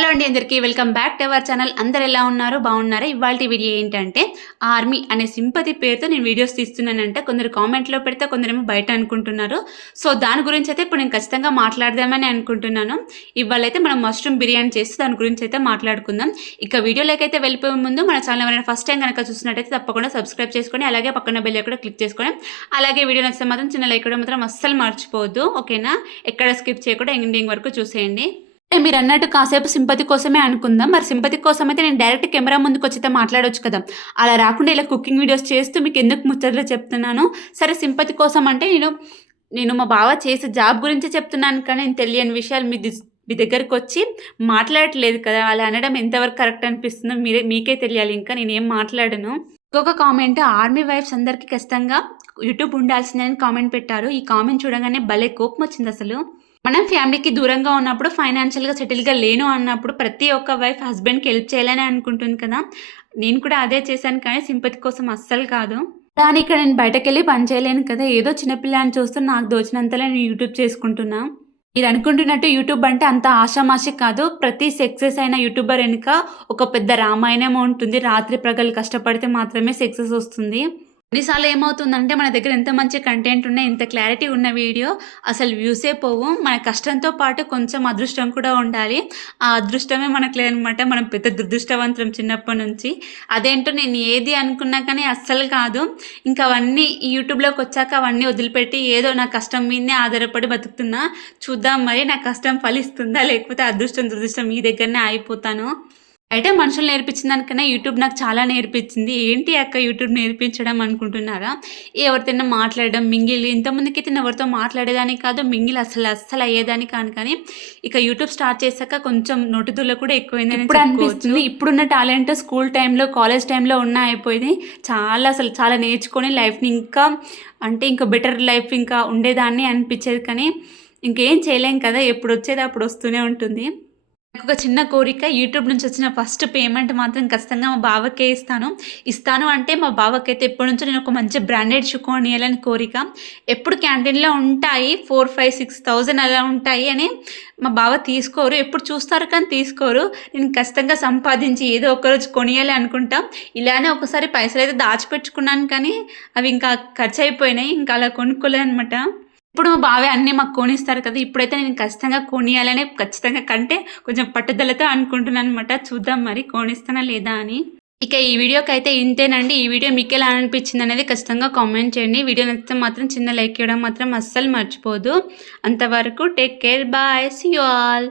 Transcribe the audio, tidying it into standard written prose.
Hello అండి అందరికీ welcome back to our channel. అందరు ఎలా ఉన్నారు? బాగున్నారా? ఇవాల్టి వీడియో ఏంటంటే ఆర్మీ అనే సింపతి పేరుతో నేను వీడియోస్ తీస్తున్నానంట. కొందరు కామెంట్లో పెడితే కొందరేమో బయట అనుకుంటున్నారు. సో దాని గురించి అయితే ఇప్పుడు నేను ఖచ్చితంగా మాట్లాడదామని అనుకుంటున్నాను. ఇవాళైతే మనం మష్రూమ్ బిర్యానీ చేస్తూ దాని గురించి అయితే మాట్లాడుకుందాం. ఇక వీడియోలోకి అయితే వెళ్ళిపోయే ముందు మన ఛానల్ ఎవరైనా ఫస్ట్ టైం కనుక చూసినట్టయితే తప్పకుండా సబ్స్క్రైబ్ చేసుకొని అలాగే పక్కన బెల్ కూడా క్లిక్ చేసుకొని అలాగే వీడియో నచ్చితే మాత్రం చిన్న లైక్ కూడా మాత్రం అస్సలు మర్చిపోవద్దు. ఓకేనా? ఎక్కడ స్కిప్ చేయకుండా ఎండింగ్ వరకు చూసేయండి. మీరు అన్నట్టు కాసేపు సింపతి కోసమే అనుకుందాం. మరి సింపతి కోసం అయితే నేను డైరెక్ట్ కెమెరా ముందుకు వచ్చితే మాట్లాడొచ్చు కదా. అలా రాకుండా ఇలా కుకింగ్ వీడియోస్ చేస్తూ మీకు ఎందుకు ముచ్చట్లు చెప్తున్నాను. సరే సింపతి కోసం అంటే నేను మా బావ చేసే జాబ్ గురించి చెప్తున్నాను, కానీ నేను తెలియని విషయాలు మీ దగ్గరికి వచ్చి మాట్లాడట్లేదు కదా. అలా అనడం ఎంతవరకు కరెక్ట్ అనిపిస్తుందో మీకే తెలియాలి. ఇంకా నేనేం మాట్లాడను. ఇంకొక కామెంట్, ఆర్మీ వైఫ్స్ అందరికీ ఖచ్చితంగా యూట్యూబ్ ఉండాల్సిందని కామెంట్ పెట్టారు. ఈ కామెంట్ చూడగానే భలే కోపం వచ్చింది అసలు. మనం ఫ్యామిలీకి దూరంగా ఉన్నప్పుడు, ఫైనాన్షియల్గా సెటిల్గా లేను అన్నప్పుడు ప్రతి ఒక్క వైఫ్ హస్బెండ్కి హెల్ప్ చేయాలని అనుకుంటుంది కదా. నేను కూడా అదే చేశాను, కానీ సింపతి కోసం అస్సలు కాదు. కానీ ఇక్కడ నేను బయటకెళ్ళి పని చేయలేను కదా. ఏదో చిన్నపిల్లని చూస్తూ నాకు దోచినంతలో నేను యూట్యూబ్ చేసుకుంటున్నా. మీరు అనుకుంటున్నట్టు యూట్యూబ్ అంటే అంత ఆషామాషి కాదు. ప్రతి సక్సెస్ అయిన యూట్యూబర్ వెనుక ఒక పెద్ద రామాయణం ఉంటుంది. రాత్రి ప్రగలు కష్టపడితే మాత్రమే సక్సెస్ వస్తుంది. కొన్నిసార్లు ఏమవుతుందంటే మన దగ్గర ఎంత మంచి కంటెంట్ ఉన్నా, ఎంత క్లారిటీ ఉన్న వీడియో అసలు వ్యూసే పోవు. మన కష్టంతో పాటు కొంచెం అదృష్టం కూడా ఉండాలి. ఆ అదృష్టమే మనకు లేదనమాట. మనం పెద్ద దురదృష్టవంతులం చిన్నప్పటి నుంచి. అదేంటో నేను ఏది అనుకున్నా కానీ అస్సలు కాదు. ఇంకా అవన్నీ ఈ యూట్యూబ్లోకి వచ్చాక అవన్నీ వదిలిపెట్టి ఏదో నా కష్టం మీదనే ఆధారపడి బతుకుతున్నా. చూద్దాం మరి నా కష్టం ఫలిస్తుందా, లేకపోతే అదృష్టం దురదృష్టం మీ దగ్గరనే ఆగిపోతాను. అయితే మనుషులు నేర్పించిన దానికన్నా యూట్యూబ్ నాకు చాలా నేర్పించింది. ఏంటి అక్క యూట్యూబ్ నేర్పించడం అనుకుంటున్నారా? ఎవరితోనైనా మాట్లాడడం, మింగిల్ ఇంతకుముందుకైతే నేను ఎవరితో మాట్లాడేదాన్ని కాదు, మింగిల్ అస్సలు అయ్యేదాన్ని కాను. కానీ ఇక యూట్యూబ్ స్టార్ట్ చేశాక కొంచెం నోటిదుల కూడా ఎక్కువైందని ఇప్పుడు అనిపిస్తుంది. ఇప్పుడున్న టాలెంట్ స్కూల్ టైంలో, కాలేజ్ టైంలో అయిపోయింది. చాలా నేర్చుకొని లైఫ్ని ఇంకా బెటర్ లైఫ్ ఇంకా ఉండేదాన్ని అనిపించేది. కానీ ఇంకేం చేయలేం కదా, ఎప్పుడు వచ్చేది అప్పుడు వస్తూనే ఉంటుంది. నాకు ఒక చిన్న కోరిక, యూట్యూబ్ నుంచి వచ్చిన ఫస్ట్ పేమెంట్ మాత్రం ఖచ్చితంగా మా బావకే ఇస్తాను అంటే మా బావకైతే ఎప్పటి నుంచో నేను ఒక మంచి బ్రాండెడ్ షూ కొనియాలని కోరిక. ఎప్పుడు క్యాంటీన్లో ఉంటాయి 4, 5, 6,000 అలా ఉంటాయి అని మా బావ తీసుకోరు. ఎప్పుడు చూస్తారు కానీ తీసుకోరు. నేను ఖచ్చితంగా సంపాదించి ఏదో ఒకరోజు కొనియాలి అనుకుంటా. ఇలానే ఒకసారి పైసలు అయితే దాచిపెట్టుకున్నాను, కానీ అవి ఇంకా ఖర్చు అయిపోయినాయి. ఇంకా అలా కొనుక్కోలేదు అనమాట. ఇప్పుడు మా బావే అన్నీ మాకు కొనిస్తారు కదా. ఇప్పుడైతే నేను ఖచ్చితంగా కొనియాలనే ఖచ్చితంగా కంటే కొంచెం పట్టుదలతో అనుకుంటున్నాను అనమాట. చూద్దాం మరి కొనిస్తానా లేదా అని. ఇక ఈ వీడియోకి అయితే ఇంతేనండి. ఈ వీడియో మీకు ఎలా అనిపించింది అనేది ఖచ్చితంగా కామెంట్ చేయండి. వీడియో నచ్చితే మాత్రం చిన్న లైక్ ఇవ్వడం మాత్రం అస్సలు మర్చిపోదు. అంతవరకు take care, bye, see you all.